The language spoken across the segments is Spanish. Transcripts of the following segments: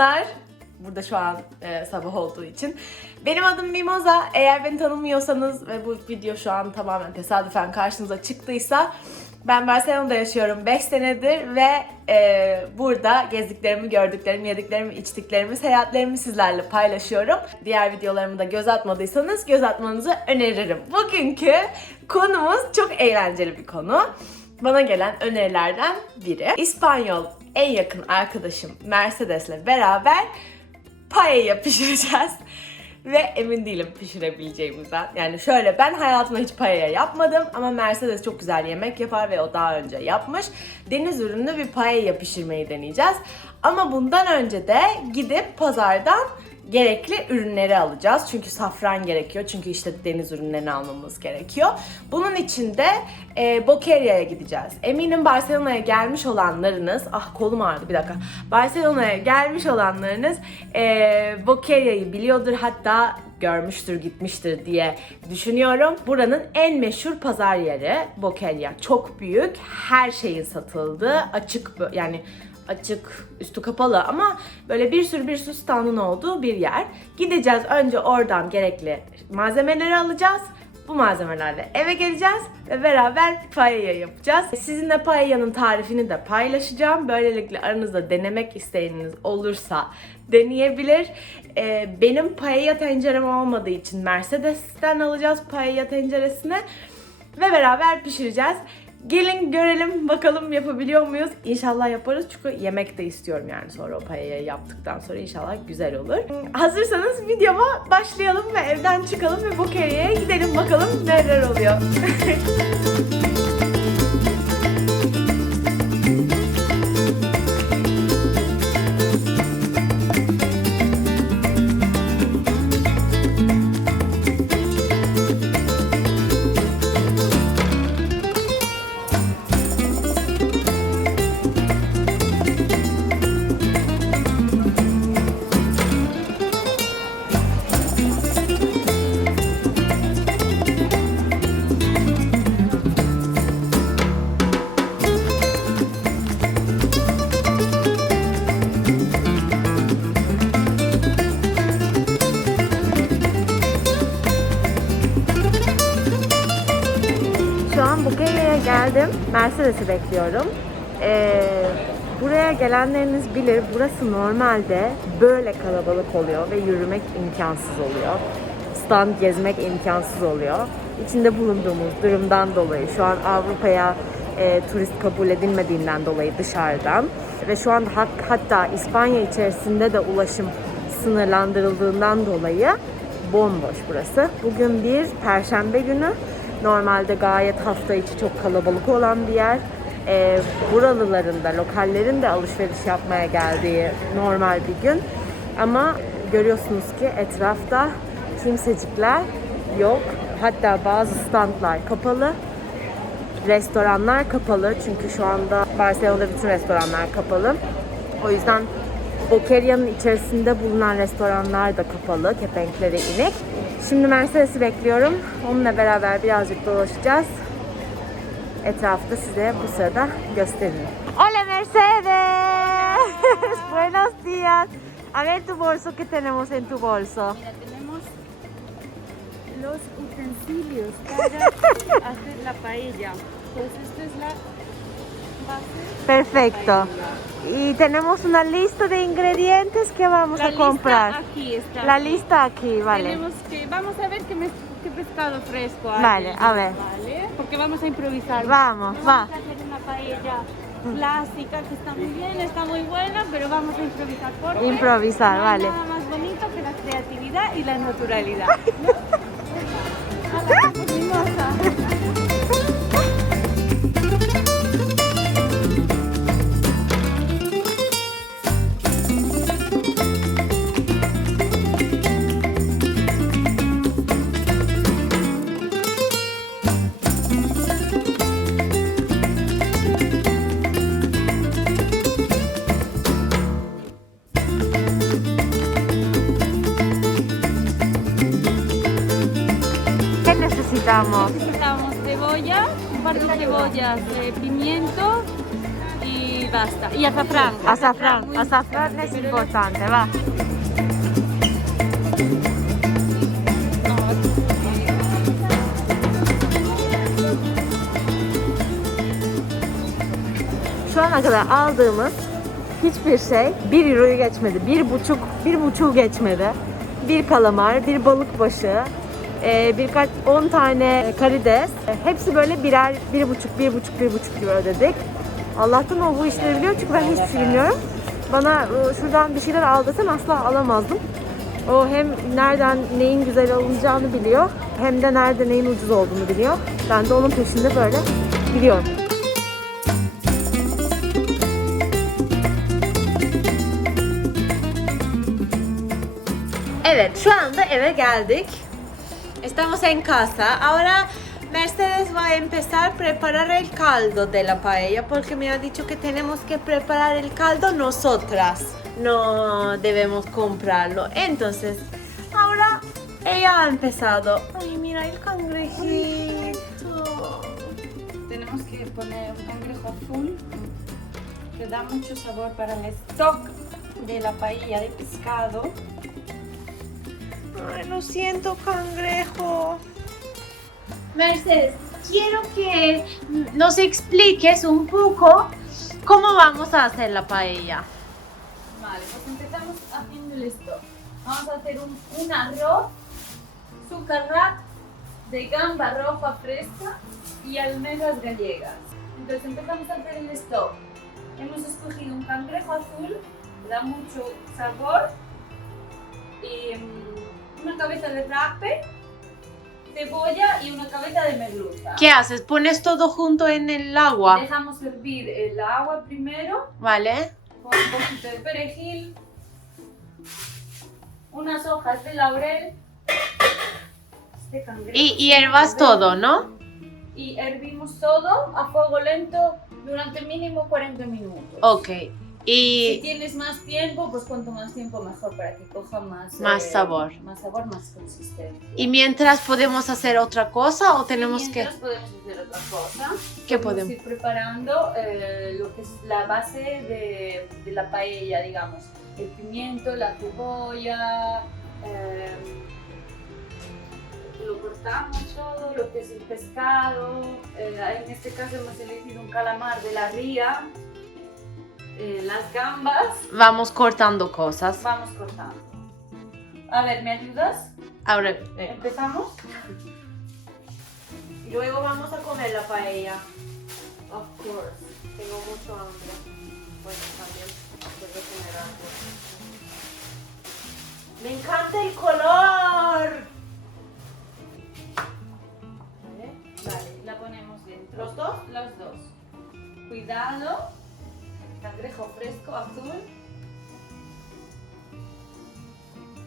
Günaydınlar. Burada şu an e, sabah olduğu için. Benim adım Mimoza. Eğer beni tanımıyorsanız ve bu video şu an tamamen tesadüfen karşınıza çıktıysa ben Barcelona'da yaşıyorum 5 senedir ve e, burada gezdiklerimi, gördüklerimi, yediklerimi, içtiklerimi, seyahatlerimi sizlerle paylaşıyorum. Diğer videolarımı da göz atmadıysanız göz atmanızı öneririm. Bugünkü konumuz çok eğlenceli bir konu. Bana gelen önerilerden biri. İspanyol en yakın arkadaşım Mercedes'le beraber paella pişireceğiz. Ve emin değilim pişirebileceğimizden. Yani şöyle ben hayatımda hiç paella yapmadım ama Mercedes çok güzel yemek yapar ve o daha önce yapmış. Deniz ürünlü bir paella pişirmeyi deneyeceğiz. Ama bundan önce de gidip pazardan gerekli ürünleri alacağız. Çünkü safran gerekiyor. Çünkü işte deniz ürünlerini almamız gerekiyor. Bunun için de e, Boqueria'ya gideceğiz. Eminim Barcelona'ya gelmiş olanlarınız, ah kolum ağrıdı bir dakika. Barcelona'ya gelmiş olanlarınız e, Boqueria'yı biliyordur hatta görmüştür, gitmiştir diye düşünüyorum. Buranın en meşhur pazar yeri Boqueria. Çok büyük, her şeyin satıldığı, açık yani açık, üstü kapalı ama böyle bir sürü bir sürü standın olduğu bir yer. Gideceğiz önce oradan gerekli malzemeleri alacağız. Bu malzemelerle eve geleceğiz ve beraber paella yapacağız. Sizinle paella'nın tarifini de paylaşacağım. Böylelikle aranızda denemek isteyeniniz olursa deneyebilir. Ee, benim paella tencerem olmadığı için Mercedes'ten alacağız paella tenceresini ve beraber pişireceğiz. Gelin görelim bakalım yapabiliyor muyuz? İnşallah yaparız çünkü yemek de istiyorum yani sonra o paella'yı yaptıktan sonra inşallah güzel olur. Hazırsanız videoma başlayalım ve evden çıkalım ve Boqueria'ya gidelim bakalım neler oluyor. Mercedes'i bekliyorum. Ee, buraya gelenleriniz bilir burası normalde böyle kalabalık oluyor ve yürümek imkansız oluyor. Stand gezmek imkansız oluyor. İçinde bulunduğumuz durumdan dolayı şu an Avrupa'ya e, turist kabul edilmediğinden dolayı dışarıdan ve şu anda hak- hatta İspanya içerisinde de ulaşım sınırlandırıldığından dolayı bomboş burası. Bugün bir perşembe günü. Normalde gayet hafta içi çok kalabalık olan bir yer. Ee, buralıların da, lokallerin de alışveriş yapmaya geldiği normal bir gün. Ama görüyorsunuz ki etrafta kimsecikler yok. Hatta bazı standlar kapalı. Restoranlar kapalı çünkü şu anda Barcelona'da bütün restoranlar kapalı. O yüzden Boqueria'nın içerisinde bulunan restoranlar da kapalı, kepenkleri inek. Şimdi Mercedes'i bekliyorum. Onunla beraber birazcık dolaşacağız. Etrafta size bu sırada gösteririm. Hola Mercedes! Buenos días! A ver tu bolso, ¿qué tenemos en tu bolso? Tenemos los utensilios para hacer la paella. Pues esta es la. Perfecto. Y tenemos una lista de ingredientes que vamos La a comprar. lista aquí está. La lista aquí, vale. Tenemos que, vamos a ver qué, pescado fresco hay. Vale, a ver. Vale, porque vamos a improvisar. Vamos, va. Vamos a hacer una paella clásica que está muy bien, está muy buena, pero vamos a improvisar. Porque Improvisar, no hay vale. Nada más bonito que la creatividad y la naturalidad. ¿no? necesitamos? Necesitamos cebolla, un par de cebollas, eh, pimiento y basta. Y azafrán. Azafrán, azafrán es importante, va. Şu ana kadar aldığımız hiçbir şey 1 euroyu geçmedi. Bir buçuk, bir buçuğu geçmedi. Bir kalamar, bir balık başı, e, birkaç 10 tane karides. E, Hepsi böyle birer, bir buçuk, bir buçuk, bir buçuk gibi ödedik. Allah'tan o bu işleri biliyor çünkü ben hiçbir şey bilmiyorum. Bana e, şuradan bir şeyler al asla alamazdım. O hem nereden neyin güzel alınacağını biliyor hem de nerede neyin ucuz olduğunu biliyor. Ben de onun peşinde böyle gidiyorum. Evet, şu anda eve geldik. Estamos en casa. Ahora Mercedes va a empezar a preparar el caldo de la paella porque me ha dicho que tenemos que preparar el caldo nosotras. No debemos comprarlo. Entonces, ahora ella ha empezado. Ay, mira el cangrejito. Tenemos que poner un cangrejo azul que da mucho sabor para el stock de la paella de pescado. Ay, lo siento, cangrejo. Mercedes, quiero que nos expliques un poco ¿Cómo vamos a hacer la paella? Vale, pues empezamos haciendo el stock. Vamos a hacer un, un arroz, sucarrat de gamba roja fresca y almendras gallegas. Entonces empezamos a hacer el stock. Hemos escogido un cangrejo azul, da mucho sabor, y mm, una cabeza de rape, cebolla y una cabeza de merluza. ¿Qué haces? ¿Pones todo junto en el agua? Dejamos hervir el agua primero Vale. con un poquito de perejil, unas hojas de laurel, este cangrejo, Y hierbas todo, ¿no? y hervimos todo a fuego lento durante mínimo 40 minutos. Ok. Si Y tienes más tiempo, pues cuanto más tiempo mejor para que coja más, eh, Más sabor. Más sabor, más consistencia. ¿Y mientras podemos hacer otra cosa o tenemos Y que...? mientras podemos hacer otra cosa. ¿Qué Podemos podemos? ir preparando eh, lo que es la base de, de la paella, digamos. El pimiento, la cebolla, eh, lo cortamos todo, lo que es el pescado. eh, en este caso hemos elegido un calamar de la ría. Eh, las gambas, Vamos cortando cosas. vamos cortando. A ver, ¿me ayudas? Ahora, Empezamos. Y luego vamos a comer la paella. Of course. Tengo mucho hambre. Bueno, también de comer algo. Me encanta el color. Vale, vale, la ponemos dentro. ¿Los dos? Los dos. Cuidado. Cangrejo fresco, azul.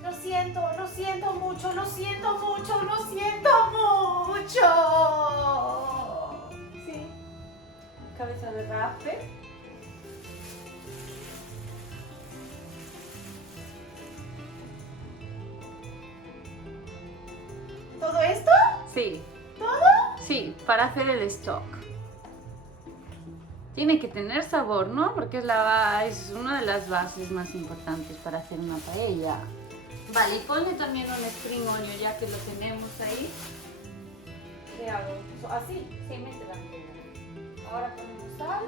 Lo siento, lo siento mucho, lo siento mucho, lo siento mucho. Sí. Cabeza de rape. ¿Todo esto? Sí. ¿Todo? Sí, para hacer el stock. Tiene que tener sabor, ¿no? Porque es, la, es una de las bases más importantes para hacer una paella. Vale, y ponle también un spring onion ya que lo tenemos ahí. ¿Qué hago? ¿Así? Sí, métela. Ahora ponemos sal.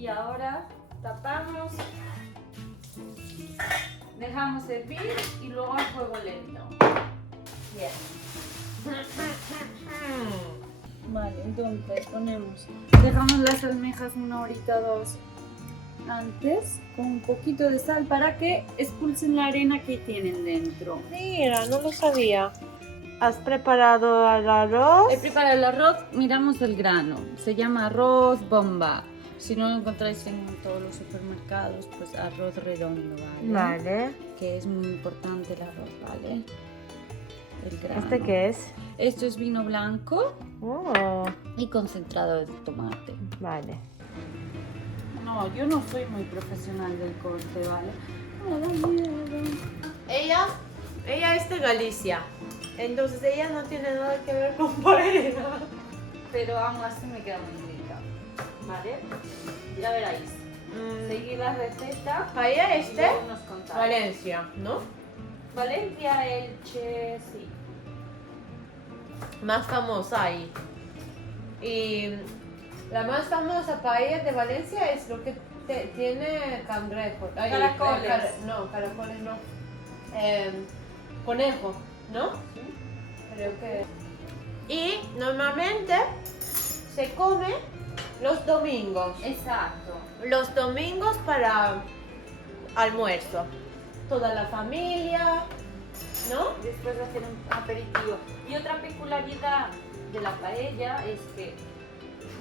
Y ahora tapamos. Dejamos hervir y luego a fuego lento. Bien. Vale, entonces ponemos. Dejamos las almejas una horita dos antes con un poquito de sal para que expulsen la arena que tienen dentro. Mira, no lo sabía. ¿Has preparado el arroz? He preparado el arroz, miramos el grano. Se llama arroz bomba. Si no lo encontráis en todos los supermercados, pues arroz redondo, ¿vale? Vale. Que es muy importante el arroz, ¿vale? El grano. ¿Este qué es? Esto es vino blanco Oh, y concentrado de tomate. vale. No, yo no soy muy profesional del corte, ¿vale? Me da miedo. Ella, ella es de Galicia. Entonces ella no tiene nada que ver con paella. Pero aún así me queda muy rica. ¿Vale? Ya veréis. Seguí la receta. Paella y es de luego nos contamos. Valencia, ¿no? Valencia, Elche, sí. Más famosa ahí. Y la más famosa paella de Valencia es lo que te- tiene cangrejo. Ay, Caracoles. eh, cara- no, caracoles no. Eh, conejo, ¿no? Creo que. Y normalmente se come los domingos. Exacto. Los domingos para almuerzo. Toda la familia, ¿no? Después de hacer un aperitivo. Y otra peculiaridad de la paella es que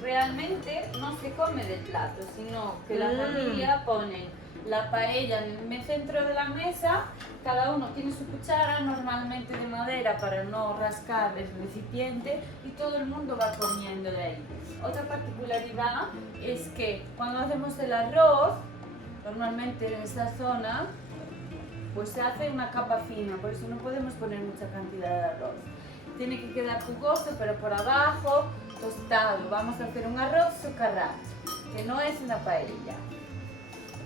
realmente no se come del plato, sino que la Mm. familia pone la paella en el centro de la mesa, cada uno tiene su cuchara, normalmente de madera para no rascar el recipiente, y todo el mundo va comiendo de ahí. Otra particularidad es que cuando hacemos el arroz, normalmente en esta zona, pues se hace una capa fina, por eso no podemos poner mucha cantidad de arroz. Tiene que quedar jugoso, pero por abajo tostado. Vamos a hacer un arroz sucarrat, que no es una paella.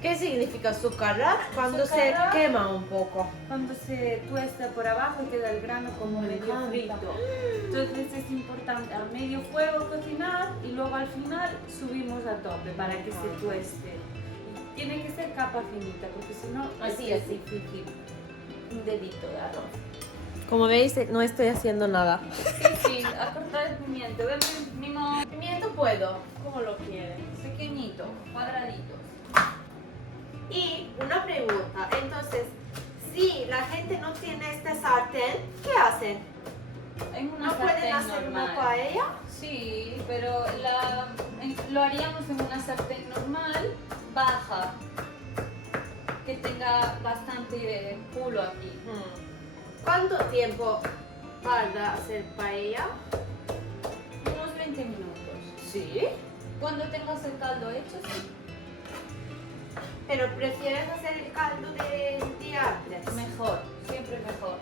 ¿Qué significa sucarrat? Cuando Sucarrat. se quema un poco. Cuando se tuesta por abajo y queda el grano como Me medio frito. Entonces es importante a medio fuego cocinar y luego al final subimos a tope para que se tueste. Y tiene que ser capa finita porque si no Así, es difícil. Un dedito de arroz. Como veis, no estoy haciendo nada. Sí, sí, a cortar el pimiento. Mimo Pimiento puedo, como lo quieren. pequeñito, cuadraditos. Y una pregunta, entonces, si la gente no tiene este sartén, ¿qué hacen? En una ¿No pueden hacer una normal. paella? Sí, pero la- en- lo haríamos en una sartén normal, baja, que tenga bastante culo aquí. ¿Cuánto tiempo tarda hacer paella? Unos 20 minutos. Sí. Cuando tengas el caldo hecho, sí. Pero prefieres hacer el caldo de, de antes. Mejor, siempre mejor.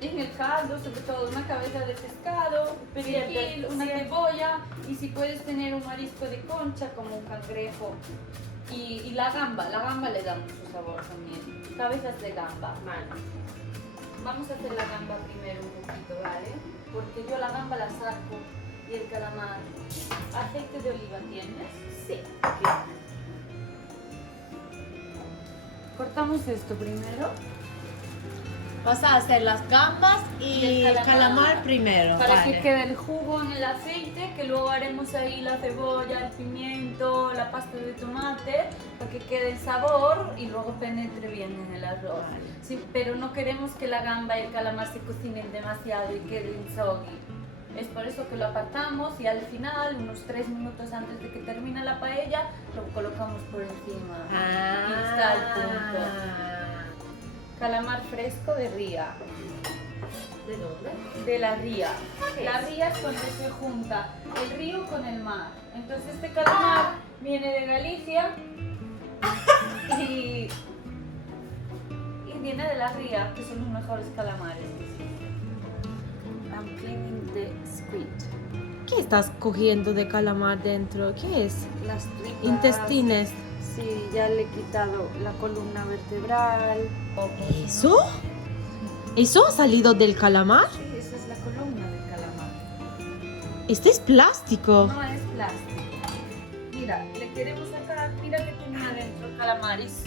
En el caldo, sobre todo una cabeza de pescado, perejil, una cebolla y si puedes tener un marisco de concha como un cangrejo y, y la gamba, la gamba le da mucho sabor también. Cabezas de gamba. Vale. Vamos a hacer la gamba primero un poquito, ¿vale? Porque yo la gamba la saco y el calamar. ¿Aceite de oliva tienes? Sí. Cortamos esto primero. Vas a hacer las gambas y, Y el calamar. calamar primero. Para vale. que quede el jugo en el aceite, que luego haremos ahí la cebolla, el pimiento, la pasta de tomate, para que quede el sabor y luego penetre bien en el arroz. Vale. Sí, pero no queremos que la gamba y el calamar se cocinen demasiado y queden soggy. Es por eso que lo apartamos y al final, unos 3 minutos antes de que termine la paella, lo colocamos por encima. Ah. Y está el punto. Calamar fresco de ría. ¿De dónde? de la ría. ¿Qué La ría es donde se junta el río con el mar. Entonces este calamar viene de Galicia y, y viene de la ría, que son los mejores calamares. I'm cleaning the squid. ¿Qué estás cogiendo de calamar dentro? ¿Qué es? Las tripas. Intestines. Sí, ya le he quitado la columna vertebral. ¿Eso? ¿Eso ha salido del calamar? Sí, esa es la columna del calamar. Este es plástico. No es plástico. Mira, le queremos sacar, mira que tenía dentro calamares.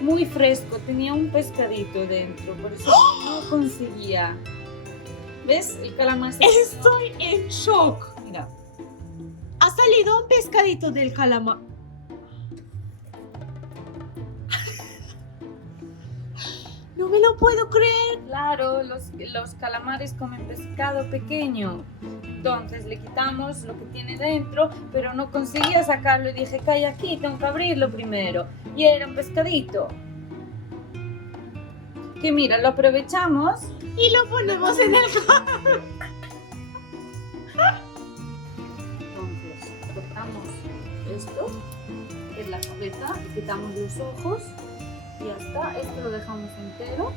Muy fresco, tenía un pescadito dentro, por eso no conseguía. ¿Ves? El calamar se Estoy en shock. Mira, Ha salido un pescadito del calamar. No me lo puedo creer. claro, los, los calamares comen pescado pequeño. Entonces le quitamos lo que tiene dentro, pero no conseguía sacarlo y dije, cae aquí, tengo que abrirlo primero. Y era un pescadito. Que mira, lo aprovechamos Y lo ponemos en el Entonces, cortamos esto, que es la cabeza, quitamos los ojos y ya está. Esto lo dejamos entero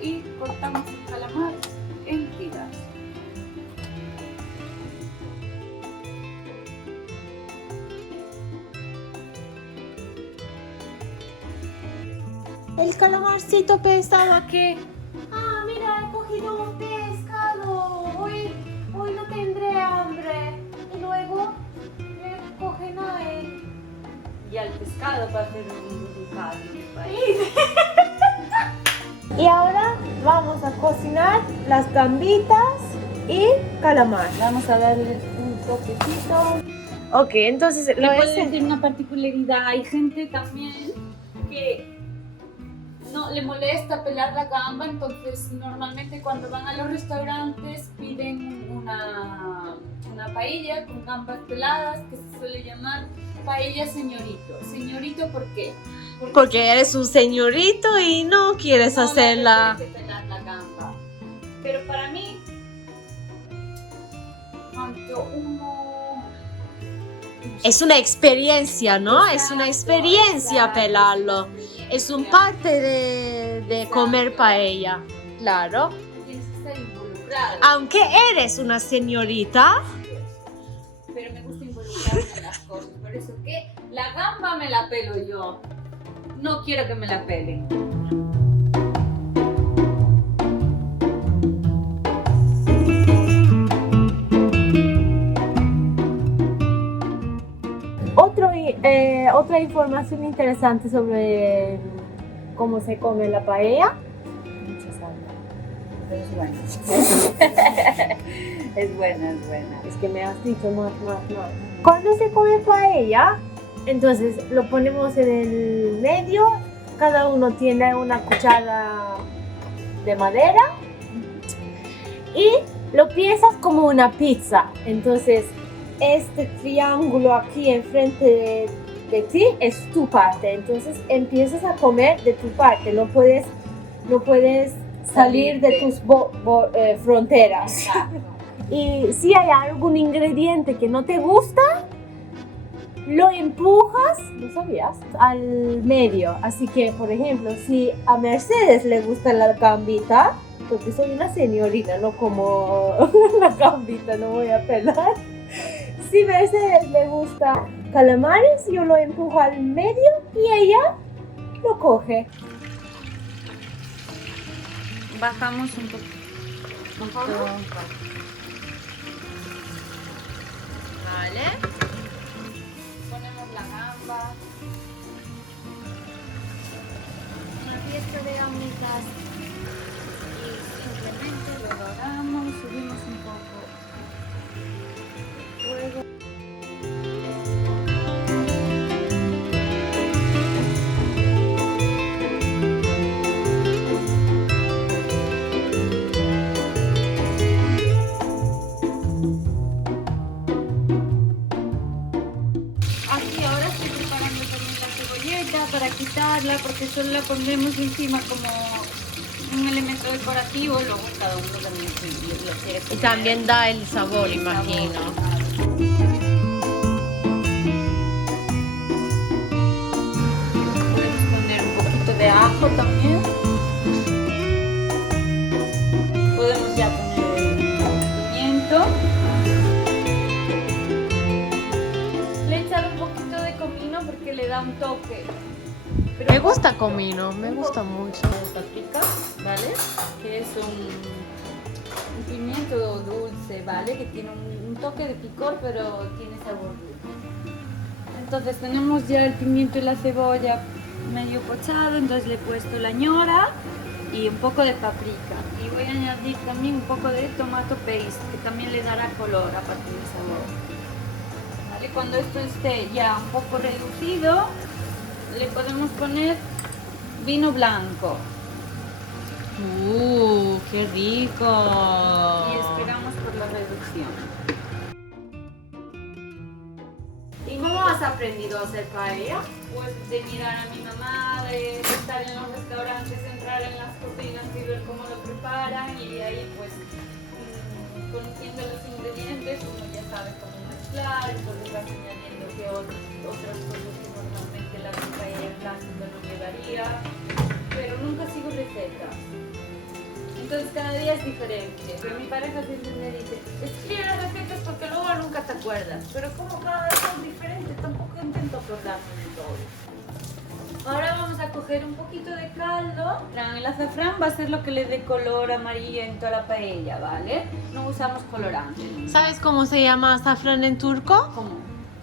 y cortamos el calamar en tiras. El calamarcito pensaba que, ah, mira, he cogido un pescado, hoy, hoy no tendré hambre. Y luego le cogen a él. Y al pescado para hacer un caldo de país. Y ahora vamos a cocinar las gambitas y calamar. Vamos a darle un toquecito. Ok, entonces Le lo puedo decir una particularidad. Hay gente también que no le molesta pelar la gamba, entonces normalmente cuando van a los restaurantes piden una, una paella con gambas peladas que se suele llamar paella señorito. Señorito, ¿por qué? Porque eres un señorito y no quieres no hacerla... apetece pelar la gamba. Pero para mí, cuanto uno Es una experiencia, ¿no? Es una experiencia exacto, pelarlo. Es un parte de, de comer paella, claro. Tienes que estar involucrado. Aunque eres una señorita, Pero me gusta involucrarme en las cosas. Por eso que la gamba me la pelo yo. No quiero que me la pelen. Otro, eh, otra información interesante sobre cómo se come la paella. Mucha sal. Pero es buena. es buena, es buena. Es que me has dicho más, más, más. Cuando se come paella, entonces lo ponemos en el medio. Cada uno tiene una cuchara de madera y lo piensas como una pizza. Entonces, este triángulo aquí enfrente de, de ti es tu parte. Entonces, empiezas a comer de tu parte. No puedes, no puedes salir de tus bo- bo- eh, fronteras. Y si hay algún ingrediente que no te gusta, lo empujas, ¿lo sabías? Al medio. Así que, por ejemplo, si a Mercedes le gusta la gambita, porque soy una señorita, no como la gambita, no voy a pelar. Si a Mercedes le gusta calamares, yo lo empujo al medio y ella lo coge. Bajamos un poquito. Vale. Ponemos la gamba. Una fiesta de gambitas. La pondremos encima como un elemento decorativo, luego cada uno también lo quiere Y poner. también da el sabor, El imagino. sabor. Podemos poner un poquito de ajo también. Comino, me gusta mucho. paprika, ¿vale? Que es un, un pimiento dulce, ¿vale? Que tiene un, un toque de picor, pero tiene sabor dulce. Entonces tenemos ya el pimiento y la cebolla medio pochado, entonces le he puesto la ñora y un poco de paprika. Y voy a añadir también un poco de tomato paste, que también le dará color aparte de sabor. ¿Vale? Cuando esto esté ya un poco reducido, le podemos poner vino blanco. ¡Uh, qué rico! y esperamos por la reducción. ¿Y cómo has aprendido a hacer paella? Pues de mirar a mi mamá, de estar en los restaurantes, entrar en las cocinas y ver cómo lo preparan y de ahí pues conociendo los ingredientes uno ya sabe cómo mezclar, entonces vas añadiendo que ot- otras cosas que normalmente la paella clásica no llevaría, pero nunca sigo recetas. Entonces cada día es diferente. Pero mi pareja siempre me dice, escribe las recetas porque luego nunca te acuerdas. Pero como cada vez son diferentes, tampoco intento acordarme de todo. Ahora vamos a coger un poquito de caldo. El azafrán va a ser lo que le dé color amarillo en toda la paella, ¿vale? No usamos colorante. ¿Sabes cómo se llama azafrán en turco? ¿Cómo?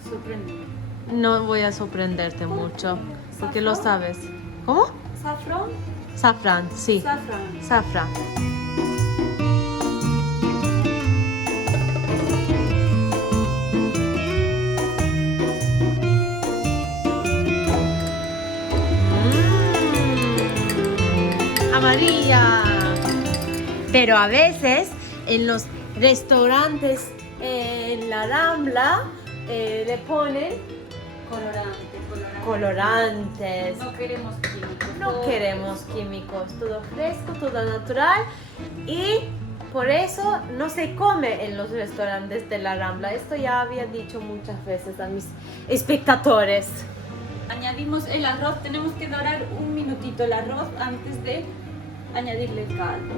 Sorprendente. No voy a sorprenderte mucho, porque lo sabes. ¿Cómo? ¿Safrón? Safran, sí. Safrán. Safran. Pero a veces en los restaurantes eh, en la Rambla eh, le ponen Colorante, colorante. colorantes. No queremos químicos. No todo- queremos químicos, todo fresco, todo natural y por eso no se come en los restaurantes de la Rambla. Esto ya había dicho muchas veces a mis espectadores. Añadimos el arroz, tenemos que dorar un minutito el arroz antes de añadirle el caldo.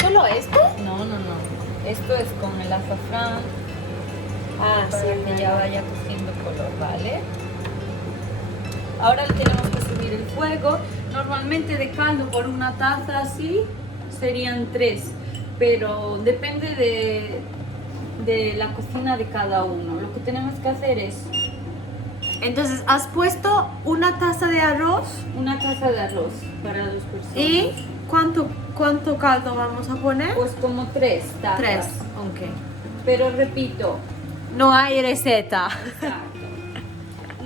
¿Solo esto? No, no, no. Esto es con el azafrán Ah, para que ya vaya cogiendo color, ¿vale? Ahora le tenemos que subir el fuego. Normalmente de caldo por una taza así serían tres, pero depende de, de la cocina de cada uno. Lo que tenemos que hacer es Entonces, has puesto una taza de arroz una taza de arroz para dos personas. y ¿cuánto, cuánto caldo vamos a poner? Pues como tres tazas. Tres. Ok. Pero repito, No hay receta. Exacto.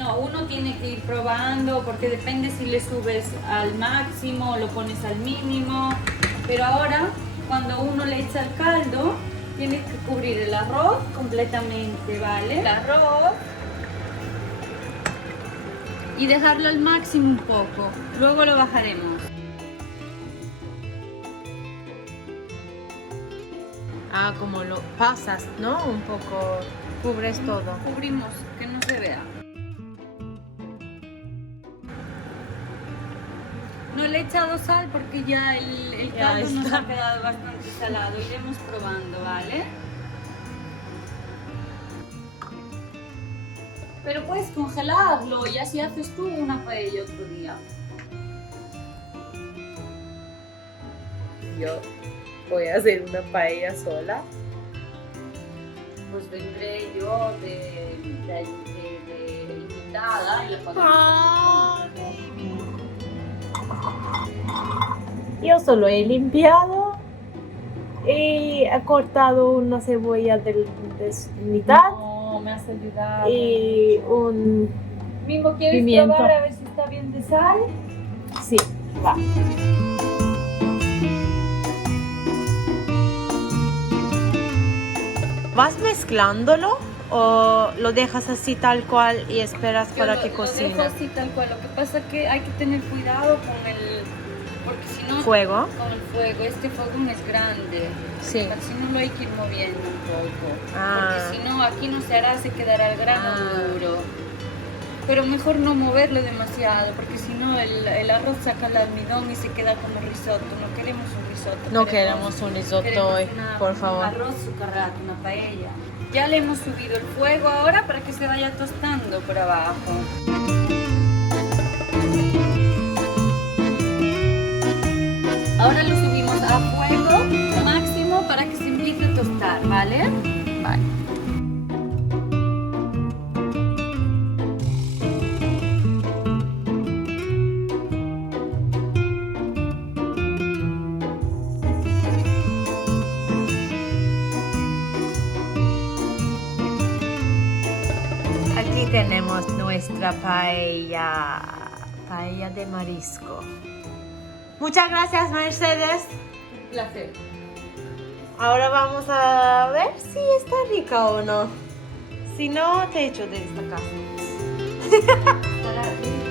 No, uno tiene que ir probando porque depende si le subes al máximo o lo pones al mínimo. Pero ahora, cuando uno le echa el caldo, tienes que cubrir el arroz completamente, ¿vale? El arroz. Y dejarlo al máximo un poco. Luego lo bajaremos. Ah, como lo pasas, ¿no? Un poco, cubres todo. Cubrimos, que no se vea. No le he echado sal porque ya el, el Ya caldo nos está. ha quedado bastante salado. Iremos probando, ¿vale? Pero puedes congelarlo y así haces tú una paella otro día. Yo voy a hacer una paella sola. Pues vendré yo de, de, de- de invitada y la Ah. Yo solo he limpiado y he cortado una cebolla de, de mitad No, me has ayudado. y un... Mimo, ¿quieres Pimiento. probar a ver si está bien de sal? Sí, va. ¿Vas mezclándolo o lo dejas así tal cual y esperas Yo para lo- que Lo cocine? dejo así tal cual. Lo que pasa es que hay que tener cuidado con el... Porque si no... Fuego. Con el fuego. Este fogón es grande. Sí. Si no lo hay que ir moviendo un poco. Ah. Porque si no, aquí no se hará, se quedará el grano Ah. duro. Pero mejor no moverlo demasiado, porque si no el, el arroz saca el almidón y se queda como risotto. No queremos un risotto. No queremos un risotto queremos hoy, por Un favor. arroz sucarrato, una paella. Ya le hemos subido el fuego ahora para que se vaya tostando por abajo. Ahora lo subimos a fuego máximo para que se empiece a tostar, ¿vale? Nuestra paella, paella de marisco. Muchas gracias, Mercedes. Un placer. Ahora vamos a ver si está rica o no. Si no, te echo de esta casa.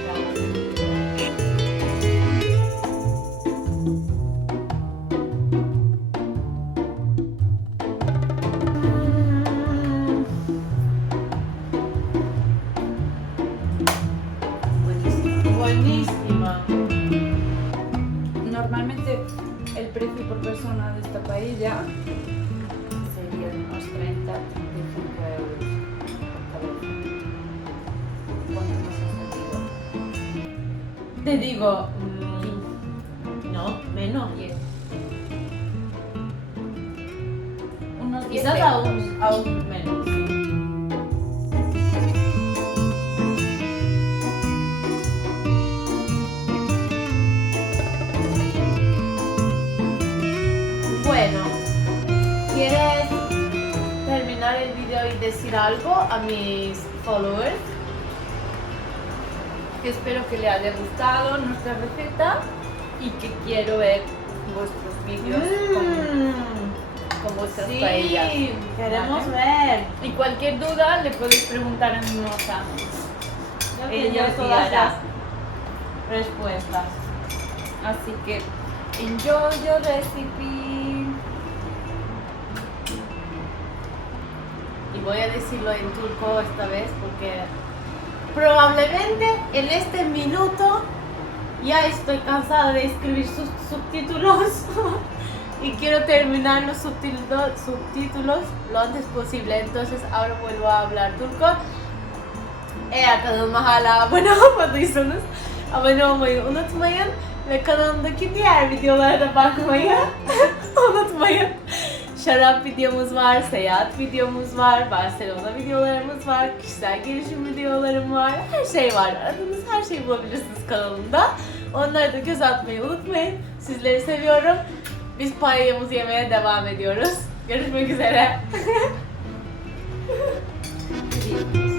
decir algo a mis followers? que espero que le haya gustado nuestra receta y que quiero ver vuestros vídeos con, con vuestras Mm. Sí, paellas. queremos ¿vale? ver. Y cualquier duda le podéis preguntar a mi moza. Yo Ella os todas las respuestas. Así que enjoy your recipe. Y voy a decirlo en turco esta vez porque probablemente en este minuto ya estoy cansada de escribir sus subtítulos y quiero terminar los subtítulos, lo antes posible. Entonces ahora vuelvo a hablar turco. Unutmayın. Şarap videomuz var, seyahat videomuz var, Barcelona videolarımız var, kişisel gelişim videolarım var, her şey var. Aradığınız her şeyi bulabilirsiniz kanalımda. Onları da göz atmayı unutmayın. Sizleri seviyorum. Biz paellamızı yemeye devam ediyoruz. Görüşmek üzere.